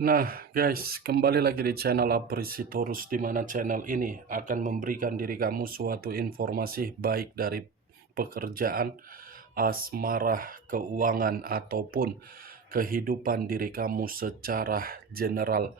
Nah, guys, kembali lagi di channel Apresitorus, di mana channel ini akan memberikan diri kamu suatu informasi baik dari pekerjaan, asmara, keuangan, ataupun kehidupan diri kamu secara general.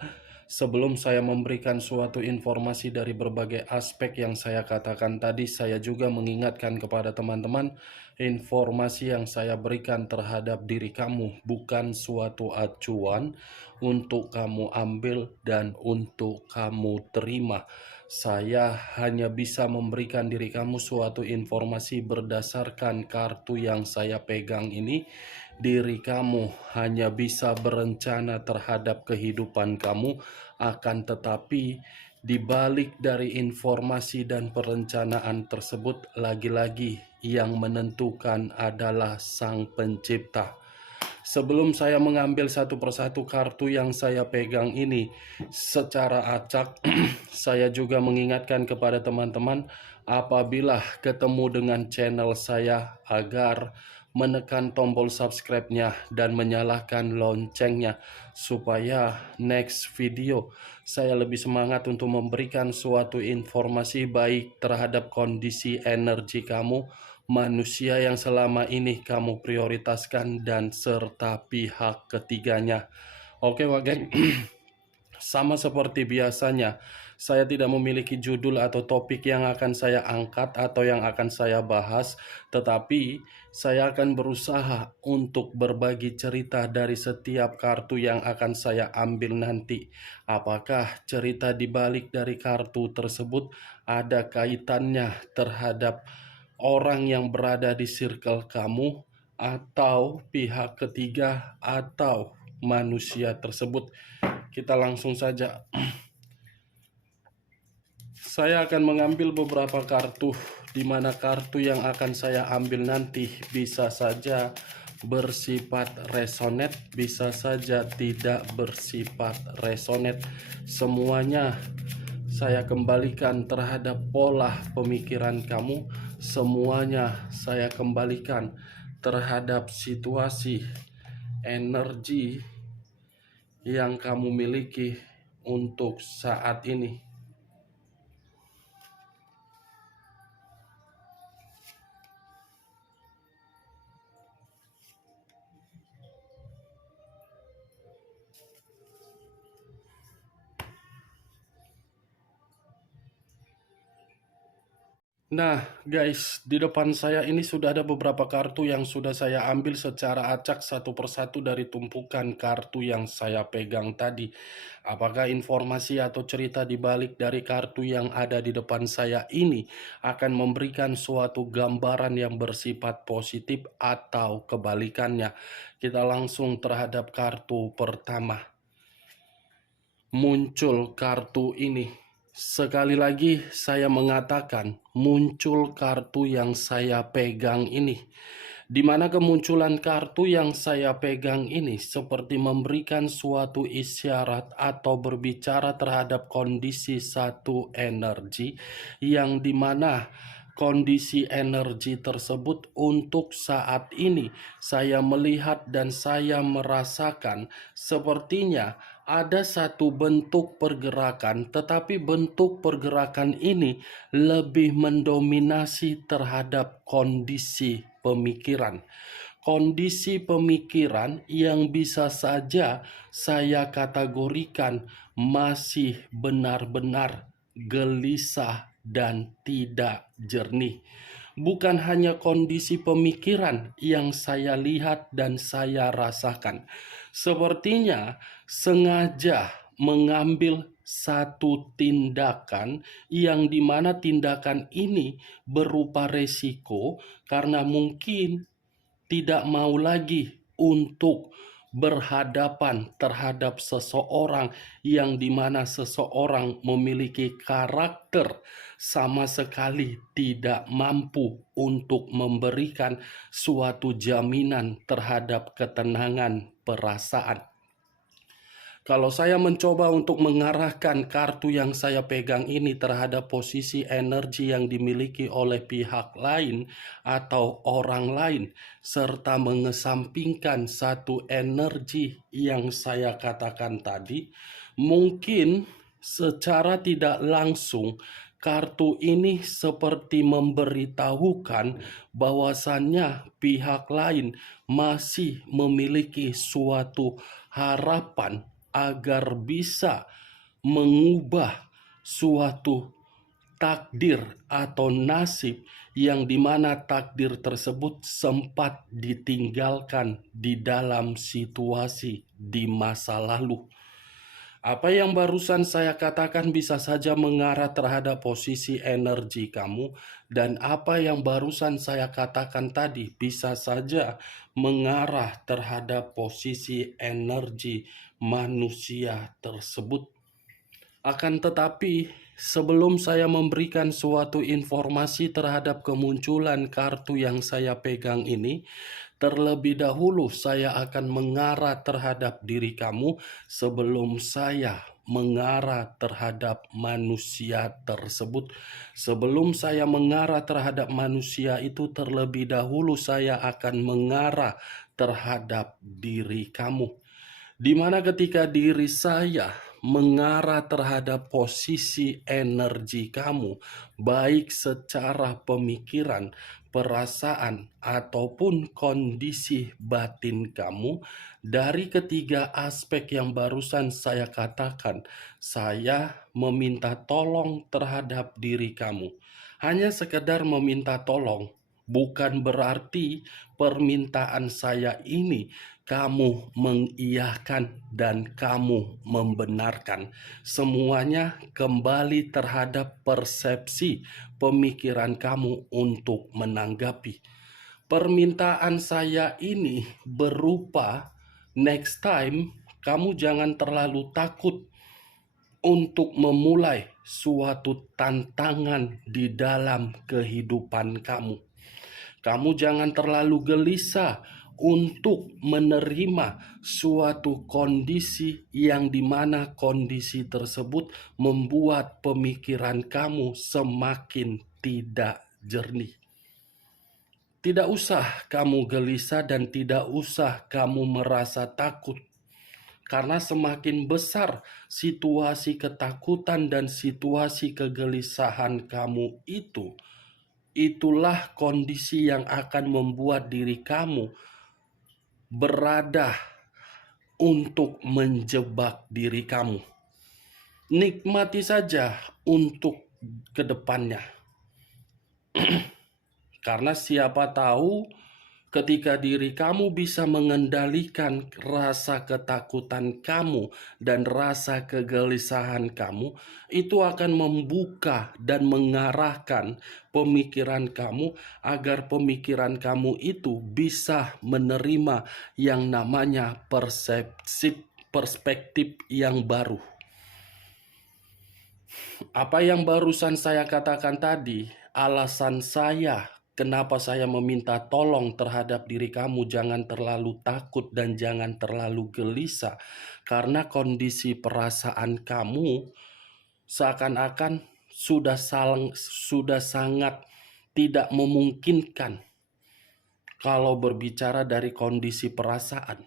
Sebelum saya memberikan suatu informasi dari berbagai aspek yang saya katakan tadi, saya juga mengingatkan kepada teman-teman, informasi yang saya berikan terhadap diri kamu bukan suatu acuan untuk kamu ambil dan untuk kamu terima. Saya hanya bisa memberikan diri kamu suatu informasi berdasarkan kartu yang saya pegang ini. Diri kamu hanya bisa berencana terhadap kehidupan kamu, akan tetapi di balik dari informasi dan perencanaan tersebut, lagi-lagi yang menentukan adalah Sang Pencipta. Sebelum saya mengambil satu persatu kartu yang saya pegang ini secara acak, saya juga mengingatkan kepada teman-teman apabila ketemu dengan channel saya agar menekan tombol subscribe-nya dan menyalakan loncengnya supaya next video saya lebih semangat untuk memberikan suatu informasi baik terhadap kondisi energi kamu, manusia yang selama ini kamu prioritaskan, dan serta pihak ketiganya. Oke, geng. Sama seperti biasanya, saya tidak memiliki judul atau topik yang akan saya angkat atau yang akan saya bahas, tetapi saya akan berusaha untuk berbagi cerita dari setiap kartu yang akan saya ambil nanti. Apakah cerita di balik dari kartu tersebut ada kaitannya terhadap orang yang berada di circle kamu, atau pihak ketiga, atau manusia tersebut? Kita langsung saja. Saya akan mengambil beberapa kartu, di mana kartu yang akan saya ambil nanti bisa saja bersifat resonate, bisa saja tidak bersifat resonate. Semuanya saya kembalikan terhadap pola pemikiran kamu. Semuanya saya kembalikan terhadap situasi energi yang kamu miliki untuk saat ini. Nah, guys, di depan saya ini sudah ada beberapa kartu yang sudah saya ambil secara acak satu persatu dari tumpukan kartu yang saya pegang tadi. Apakah informasi atau cerita di balik dari kartu yang ada di depan saya ini akan memberikan suatu gambaran yang bersifat positif atau kebalikannya? Kita langsung terhadap kartu pertama. Muncul kartu ini. Sekali lagi saya mengatakan, muncul kartu yang saya pegang ini. Di mana kemunculan kartu yang saya pegang ini seperti memberikan suatu isyarat atau berbicara terhadap kondisi satu energi, yang dimana kondisi energi tersebut untuk saat ini saya melihat dan saya merasakan sepertinya ada satu bentuk pergerakan, tetapi bentuk pergerakan ini lebih mendominasi terhadap kondisi pemikiran. Kondisi pemikiran yang bisa saja saya kategorikan masih benar-benar gelisah dan tidak jernih. Bukan hanya kondisi pemikiran yang saya lihat dan saya rasakan. Sepertinya sengaja mengambil satu tindakan yang dimana tindakan ini berupa resiko karena mungkin tidak mau lagi untuk berhadapan terhadap seseorang yang dimana seseorang memiliki karakter sama sekali tidak mampu untuk memberikan suatu jaminan terhadap ketenangan perasaan. Kalau saya mencoba untuk mengarahkan kartu yang saya pegang ini terhadap posisi energi yang dimiliki oleh pihak lain atau orang lain, serta mengesampingkan satu energi yang saya katakan tadi, mungkin secara tidak langsung kartu ini seperti memberitahukan bahwasannya pihak lain masih memiliki suatu harapan agar bisa mengubah suatu takdir atau nasib yang dimana takdir tersebut sempat ditinggalkan di dalam situasi di masa lalu. Apa yang barusan saya katakan bisa saja mengarah terhadap posisi energi kamu, dan apa yang barusan saya katakan tadi bisa saja mengarah terhadap posisi energi manusia tersebut. Akan tetapi, sebelum saya memberikan suatu informasi terhadap kemunculan kartu yang saya pegang ini, terlebih dahulu saya akan mengarah terhadap diri kamu sebelum saya mengarah terhadap manusia tersebut. Sebelum saya mengarah terhadap manusia itu, terlebih dahulu saya akan mengarah terhadap diri kamu. Di mana ketika diri saya mengarah terhadap posisi energi kamu, baik secara pemikiran, perasaan, ataupun kondisi batin kamu, dari ketiga aspek yang barusan saya katakan, saya meminta tolong terhadap diri kamu. Hanya sekedar meminta tolong, bukan berarti permintaan saya ini kamu mengiyakan dan kamu membenarkan. Semuanya kembali terhadap persepsi pemikiran kamu untuk menanggapi. Permintaan saya ini berupa next time kamu jangan terlalu takut untuk memulai suatu tantangan di dalam kehidupan kamu. Kamu jangan terlalu gelisah untuk menerima suatu kondisi yang dimana kondisi tersebut membuat pemikiran kamu semakin tidak jernih. Tidak usah kamu gelisah dan tidak usah kamu merasa takut. Karena semakin besar situasi ketakutan dan situasi kegelisahan kamu itu, itulah kondisi yang akan membuat diri kamu berada untuk menjebak diri kamu. Nikmati saja untuk kedepannya. Karena siapa tahu ketika diri kamu bisa mengendalikan rasa ketakutan kamu dan rasa kegelisahan kamu, itu akan membuka dan mengarahkan pemikiran kamu agar pemikiran kamu itu bisa menerima yang namanya perspektif yang baru. Apa yang barusan saya katakan tadi, alasan saya kenapa saya meminta tolong terhadap diri kamu, jangan terlalu takut dan jangan terlalu gelisah. Karena kondisi perasaan kamu seakan-akan sudah sangat tidak memungkinkan kalau berbicara dari kondisi perasaan.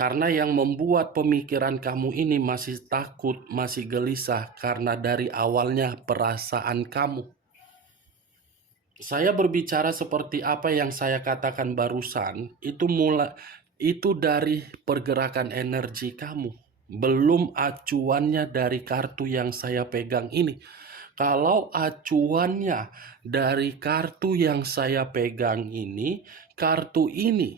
Karena yang membuat pemikiran kamu ini masih takut, masih gelisah, karena dari awalnya perasaan kamu. Saya berbicara seperti apa yang saya katakan barusan, itu dari pergerakan energi kamu. Belum acuannya dari kartu yang saya pegang ini. Kalau acuannya dari kartu yang saya pegang ini, kartu ini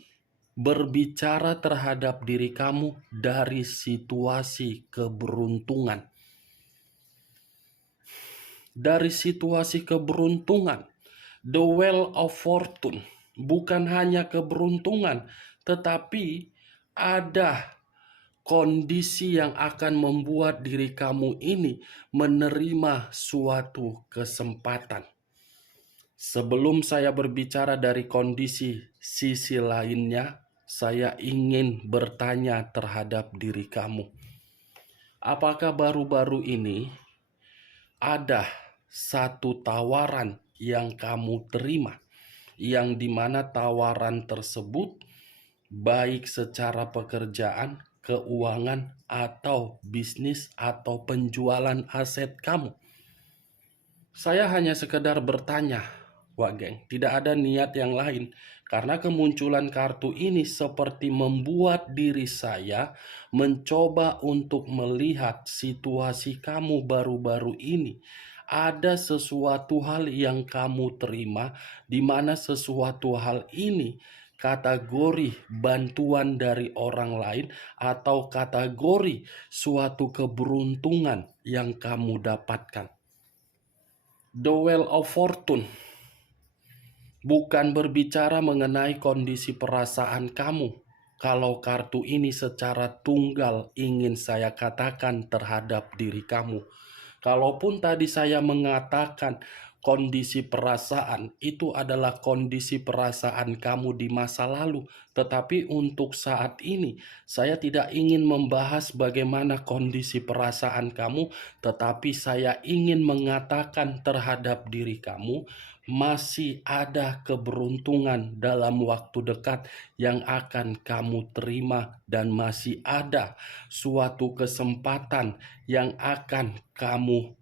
berbicara terhadap diri kamu dari situasi keberuntungan. Dari situasi keberuntungan. The Wheel of Fortune. Bukan hanya keberuntungan, tetapi ada kondisi yang akan membuat diri kamu ini menerima suatu kesempatan. Sebelum saya berbicara dari kondisi sisi lainnya, saya ingin bertanya terhadap diri kamu. Apakah baru-baru ini ada satu tawaran yang kamu terima, yang dimana tawaran tersebut baik secara pekerjaan, keuangan, atau bisnis, atau penjualan aset kamu? Saya hanya sekedar bertanya, Wak Geng, tidak ada niat yang lain. Karena kemunculan kartu ini seperti membuat diri saya mencoba untuk melihat situasi kamu baru-baru ini. Ada sesuatu hal yang kamu terima, di mana sesuatu hal ini kategori bantuan dari orang lain atau kategori suatu keberuntungan yang kamu dapatkan. The Wheel of Fortune bukan berbicara mengenai kondisi perasaan kamu. Kalau kartu ini secara tunggal ingin saya katakan terhadap diri kamu. Kalaupun tadi saya mengatakan kondisi perasaan itu adalah kondisi perasaan kamu di masa lalu, tetapi untuk saat ini saya tidak ingin membahas bagaimana kondisi perasaan kamu, tetapi saya ingin mengatakan terhadap diri kamu masih ada keberuntungan dalam waktu dekat yang akan kamu terima, dan masih ada suatu kesempatan yang akan kamu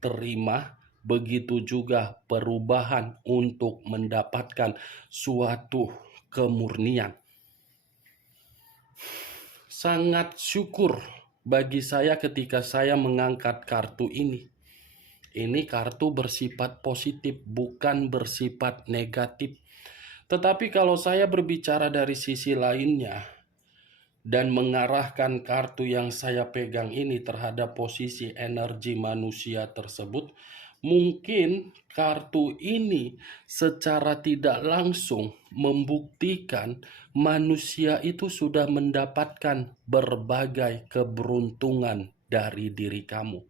terima. Begitu juga perubahan untuk mendapatkan suatu kemurnian. Sangat syukur bagi saya ketika saya mengangkat kartu ini. Ini kartu bersifat positif, bukan bersifat negatif. Tetapi kalau saya berbicara dari sisi lainnya dan mengarahkan kartu yang saya pegang ini terhadap posisi energi manusia tersebut, mungkin kartu ini secara tidak langsung membuktikan manusia itu sudah mendapatkan berbagai keberuntungan dari diri kamu.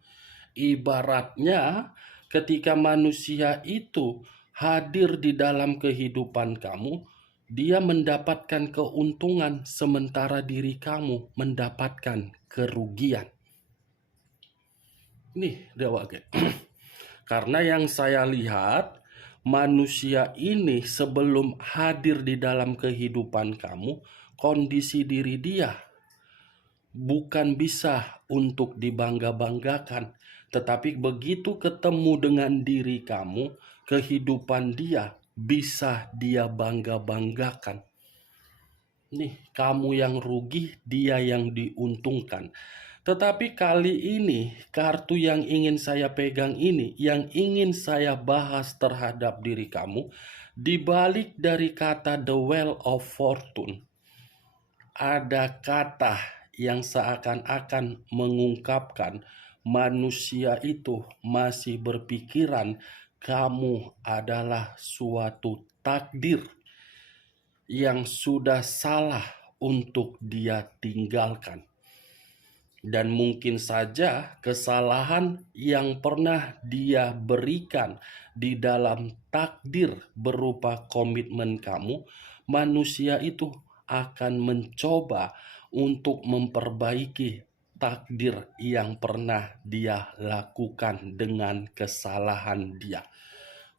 Ibaratnya ketika manusia itu hadir di dalam kehidupan kamu, dia mendapatkan keuntungan sementara diri kamu mendapatkan kerugian. Nih, Dewa Ge. Karena yang saya lihat, manusia ini sebelum hadir di dalam kehidupan kamu, kondisi diri dia bukan bisa untuk dibangga-banggakan. Tetapi begitu ketemu dengan diri kamu, kehidupan dia bisa dia bangga-banggakan. Nih, kamu yang rugi, dia yang diuntungkan. Tetapi kali ini, kartu yang ingin saya pegang ini, yang ingin saya bahas terhadap diri kamu, dibalik dari kata The Wheel of Fortune, ada kata yang seakan-akan mengungkapkan manusia itu masih berpikiran kamu adalah suatu takdir yang sudah salah untuk dia tinggalkan. Dan mungkin saja kesalahan yang pernah dia berikan di dalam takdir berupa komitmen kamu, manusia itu akan mencoba untuk memperbaiki takdir yang pernah dia lakukan dengan kesalahan dia.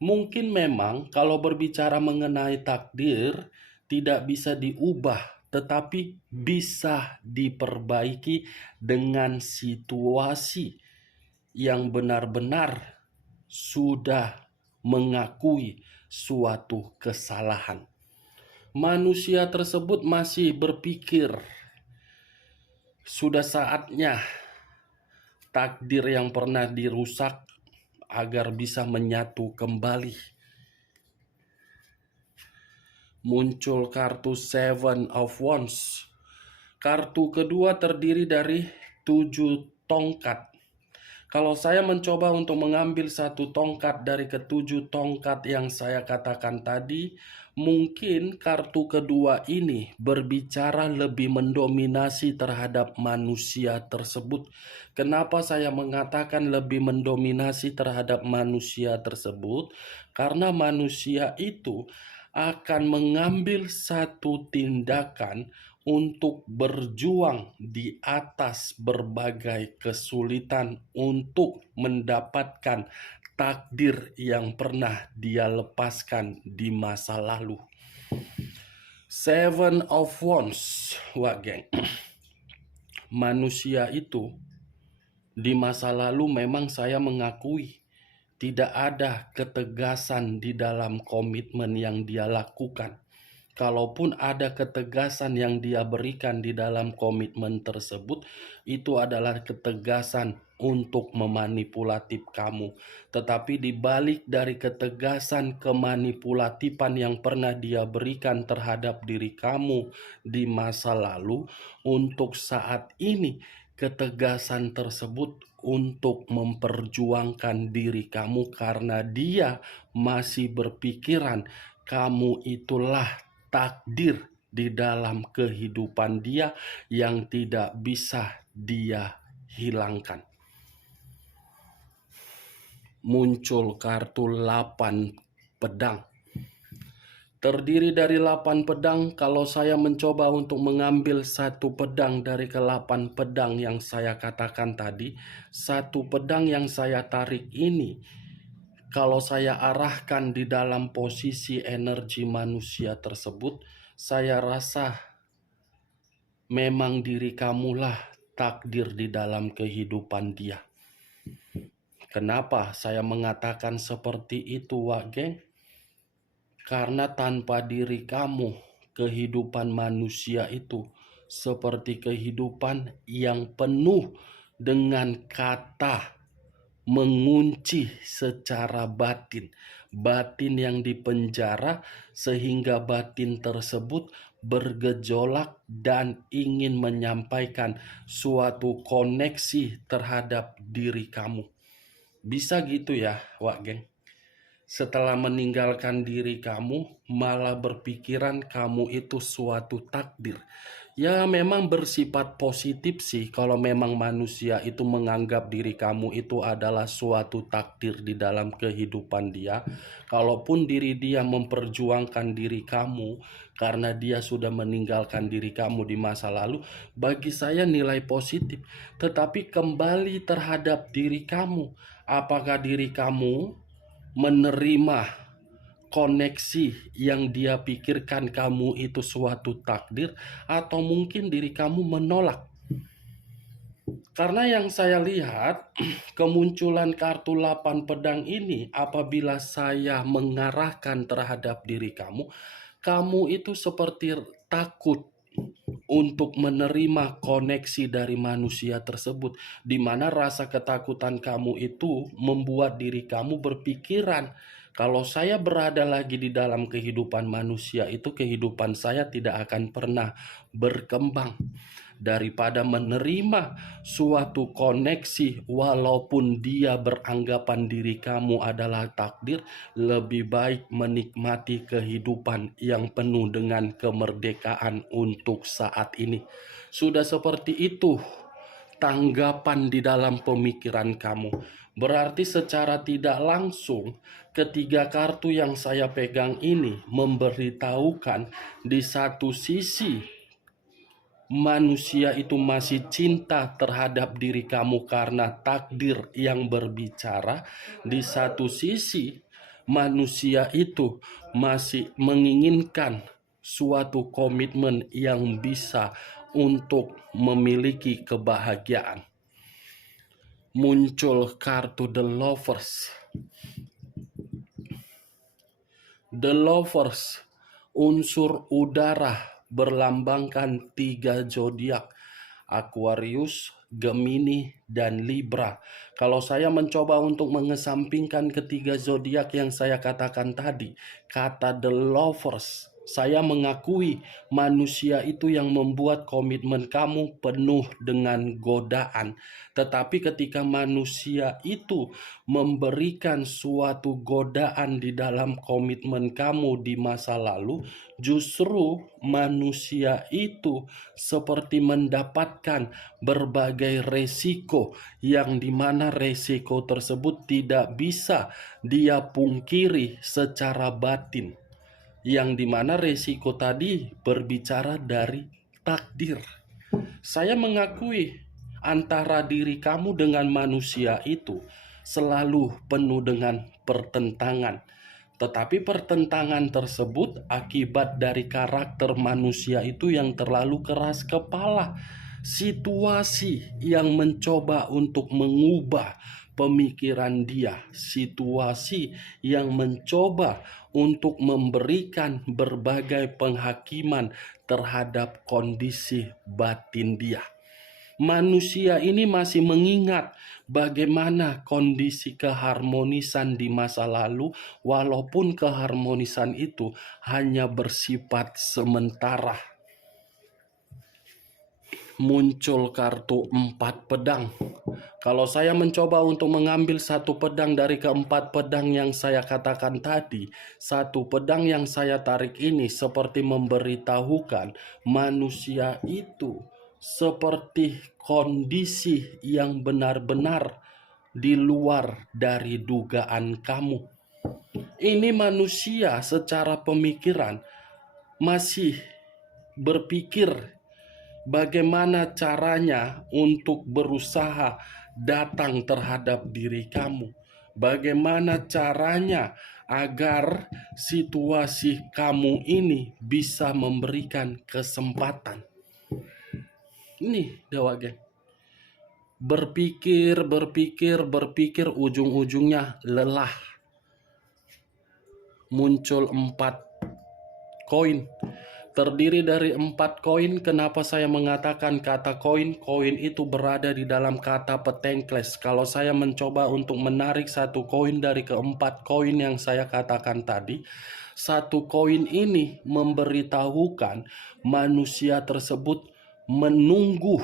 Mungkin memang kalau berbicara mengenai takdir tidak bisa diubah, tetapi bisa diperbaiki dengan situasi yang benar-benar sudah mengakui suatu kesalahan. Manusia tersebut masih berpikir sudah saatnya takdir yang pernah dirusak agar bisa menyatu kembali. Muncul kartu Seven of Wands. Kartu kedua terdiri dari 7 tongkat. Kalau saya mencoba untuk mengambil satu tongkat dari ketujuh tongkat yang saya katakan tadi, mungkin kartu kedua ini berbicara lebih mendominasi terhadap manusia tersebut. Kenapa saya mengatakan lebih mendominasi terhadap manusia tersebut? Karena manusia itu akan mengambil satu tindakan untuk berjuang di atas berbagai kesulitan untuk mendapatkan takdir yang pernah dia lepaskan di masa lalu. Seven of Wands, wah geng. Manusia itu di masa lalu memang saya mengakui tidak ada ketegasan di dalam komitmen yang dia lakukan. Kalaupun ada ketegasan yang dia berikan di dalam komitmen tersebut, itu adalah ketegasan untuk memanipulatif kamu. Tetapi di balik dari ketegasan kemanipulatifan yang pernah dia berikan terhadap diri kamu di masa lalu, untuk saat ini ketegasan tersebut untuk memperjuangkan diri kamu karena dia masih berpikiran kamu itulah takdir di dalam kehidupan dia yang tidak bisa dia hilangkan. Muncul kartu 8 pedang. Terdiri dari 8 pedang. Kalau saya mencoba untuk mengambil satu pedang dari ke-8 pedang yang saya katakan tadi, satu pedang yang saya tarik ini, kalau saya arahkan di dalam posisi energi manusia tersebut, saya rasa memang diri kamulah takdir di dalam kehidupan dia. Kenapa saya mengatakan seperti itu, Wak Geng? Karena tanpa diri kamu, kehidupan manusia itu seperti kehidupan yang penuh dengan kata mengunci secara batin. Batin yang dipenjara sehingga batin tersebut bergejolak dan ingin menyampaikan suatu koneksi terhadap diri kamu. Bisa gitu ya, Wak Geng? Setelah meninggalkan diri kamu, malah berpikiran kamu itu suatu takdir. Ya memang bersifat positif sih kalau memang manusia itu menganggap diri kamu itu adalah suatu takdir di dalam kehidupan dia. Kalaupun diri dia memperjuangkan diri kamu karena dia sudah meninggalkan diri kamu di masa lalu, bagi saya nilai positif. Tetapi kembali terhadap diri kamu, apakah diri kamu menerima koneksi yang dia pikirkan kamu itu suatu takdir, atau mungkin diri kamu menolak? Karena yang saya lihat kemunculan kartu 8 pedang ini apabila saya mengarahkan terhadap diri kamu, kamu itu seperti takut untuk menerima koneksi dari manusia tersebut, di mana rasa ketakutan kamu itu membuat diri kamu berpikiran, kalau saya berada lagi di dalam kehidupan manusia itu, kehidupan saya tidak akan pernah berkembang. Daripada menerima suatu koneksi walaupun dia beranggapan diri kamu adalah takdir, lebih baik menikmati kehidupan yang penuh dengan kemerdekaan untuk saat ini. Sudah seperti itu tanggapan di dalam pemikiran kamu. Berarti secara tidak langsung ketiga kartu yang saya pegang ini memberitahukan di satu sisi manusia itu masih cinta terhadap diri kamu karena takdir yang berbicara. Di satu sisi manusia itu masih menginginkan suatu komitmen yang bisa untuk memiliki kebahagiaan. Muncul kartu The Lovers. The Lovers, unsur udara, berlambangkan 3 zodiak: Aquarius, Gemini, dan Libra. Kalau saya mencoba untuk mengesampingkan ketiga zodiak yang saya katakan tadi, kata The Lovers, saya mengakui manusia itu yang membuat komitmen kamu penuh dengan godaan. Tetapi ketika manusia itu memberikan suatu godaan di dalam komitmen kamu di masa lalu, justru manusia itu seperti mendapatkan berbagai resiko yang dimana resiko tersebut tidak bisa dia pungkiri secara batin. yang dimana resiko tadi berbicara dari takdir. Saya mengakui antara diri kamu dengan manusia itu selalu penuh dengan pertentangan. Tetapi pertentangan tersebut akibat dari karakter manusia itu yang terlalu keras kepala. Situasi yang mencoba untuk mengubah pemikiran dia, situasi yang mencoba untuk memberikan berbagai penghakiman terhadap kondisi batin dia. Manusia ini masih mengingat bagaimana kondisi keharmonisan di masa lalu, walaupun keharmonisan itu hanya bersifat sementara. Muncul kartu 4 pedang. Kalau saya mencoba untuk mengambil satu pedang dari keempat pedang yang saya katakan tadi, satu pedang yang saya tarik ini seperti memberitahukan manusia itu seperti kondisi yang benar-benar di luar dari dugaan kamu. Ini manusia secara pemikiran masih berpikir bagaimana caranya untuk berusaha datang terhadap diri kamu. Bagaimana caranya agar situasi kamu ini bisa memberikan kesempatan. Ini Dewa Geng. Berpikir, ujung-ujungnya lelah. Muncul 4 koin. Terdiri dari 4 koin. Kenapa saya mengatakan kata koin? Koin itu berada di dalam kata petengkles. Kalau saya mencoba untuk menarik satu koin dari keempat koin yang saya katakan tadi, satu koin ini memberitahukan manusia tersebut menunggu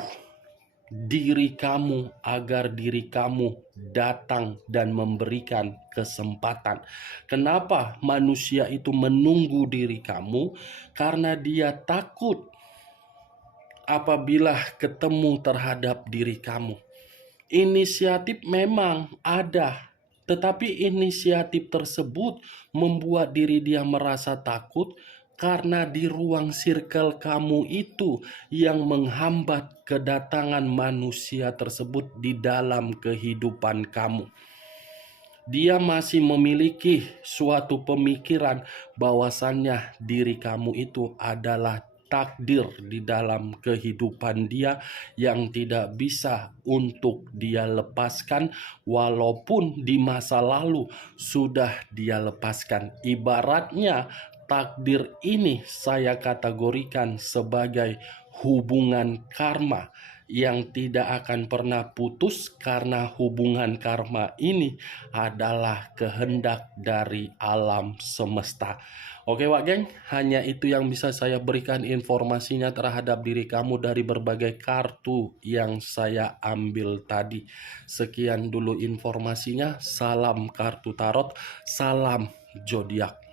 diri kamu agar diri kamu datang dan memberikan kesempatan. Kenapa manusia itu menunggu diri kamu? Karena dia takut apabila ketemu terhadap diri kamu. Inisiatif memang ada, tetapi inisiatif tersebut membuat diri dia merasa takut karena di ruang circle kamu itu yang menghambat kedatangan manusia tersebut di dalam kehidupan kamu. Dia masih memiliki suatu pemikiran bahwasannya diri kamu itu adalah takdir di dalam kehidupan dia yang tidak bisa untuk dia lepaskan, walaupun di masa lalu sudah dia lepaskan. Ibaratnya takdir ini saya kategorikan sebagai hubungan karma yang tidak akan pernah putus, karena hubungan karma ini adalah kehendak dari alam semesta. Oke Wak Geng, hanya itu yang bisa saya berikan informasinya terhadap diri kamu dari berbagai kartu yang saya ambil tadi. Sekian dulu informasinya, salam kartu tarot, salam zodiak.